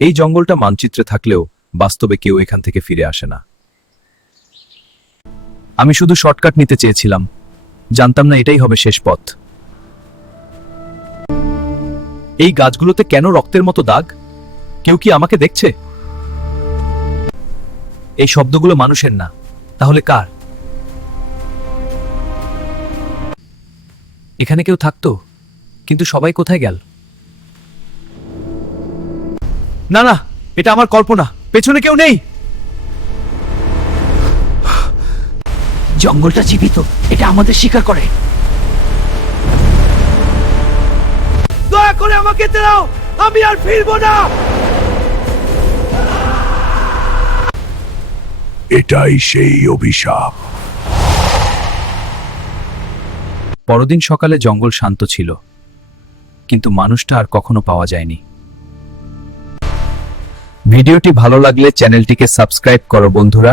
এই জঙ্গলটা মানচিত্রে থাকলেও বাস্তবে কেউ এখান থেকে ফিরে আসে না। আমি শুধু শর্টকাট নিতে চেয়েছিলাম, জানতাম না এটাই হবে শেষ পথ। এই গাছগুলোতে কেন রক্তের মতো দাগ? কেউ কি আমাকে দেখছে? এই শব্দগুলো মানুষের না, তাহলে কার? এখানে কেউ থাকতো, কিন্তু সবাই কোথায় গেল? না না, এটা আমার কল্পনা, পেছনে কেউ নেই। জঙ্গলটা জীবিত, এটা আমাদের শিকার করে। দয়া করে আমাকে দাও, আমি আর ফিরবো না। এটাই সেই অভিশাপ। পরদিন সকালে জঙ্গল শান্ত ছিল, কিন্তু মানুষটা আর কখনো পাওয়া যায়নি। ভিডিওটি ভালো লাগলে চ্যানেলটিকে সাবস্ক্রাইব করো বন্ধুরা।